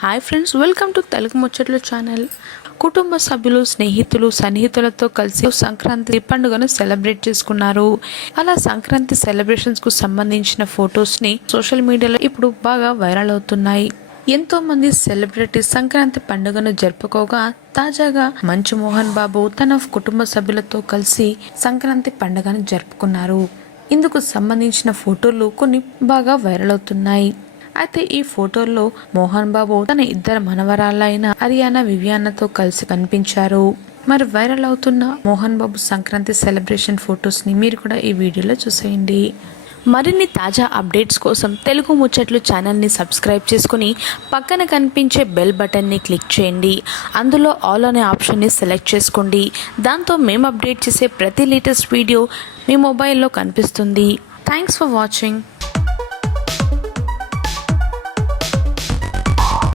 Hi friends welcome to Telugu ముచ్చట్లు channel కుటుంబ సభ్యులు స్నేహితులు సన్నిహితులతో కలిసి సంక్రాంతి పండుగను సెలబ్రేట్ చేసుకున్నారు. అలా సంక్రాంతి సెలబ్రేషన్స్కు సంబంధించిన ఫొటోస్ని సోషల్ మీడియాలో ఇప్పుడు బాగా వైరల్ అవుతున్నాయి. ఎంతో మంది సెలబ్రిటీస్ సంక్రాంతి పండుగను జరుపుకోగా తాజాగా మంచు మోహన్ బాబు తన కుటుంబ సభ్యులతో కలిసి సంక్రాంతి పండుగను జరుపుకున్నారు. ఇందుకు సంబంధించిన ఫోటోలు కొన్ని బాగా వైరల్ అవుతున్నాయి. అయితే ఈ ఫోటోల్లో మోహన్ బాబు తన ఇద్దరు మనవరాళ్ళైన హరియానా వివియానాతో కలిసి కనిపించారు. మరి వైరల్ అవుతున్న మోహన్ బాబు సంక్రాంతి సెలబ్రేషన్ ఫొటోస్ని మీరు కూడా ఈ వీడియోలో చూసేయండి. మరిన్ని తాజా అప్డేట్స్ కోసం తెలుగు ముచ్చట్లు ఛానల్ని సబ్స్క్రైబ్ చేసుకుని పక్కన కనిపించే బెల్ బటన్ని క్లిక్ చేయండి. అందులో ఆల్ అనే ఆప్షన్ని సెలెక్ట్ చేసుకోండి. దాంతో మేము అప్డేట్ చేసే ప్రతి లేటెస్ట్ వీడియో మీ మొబైల్లో కనిపిస్తుంది. Thanks for watching.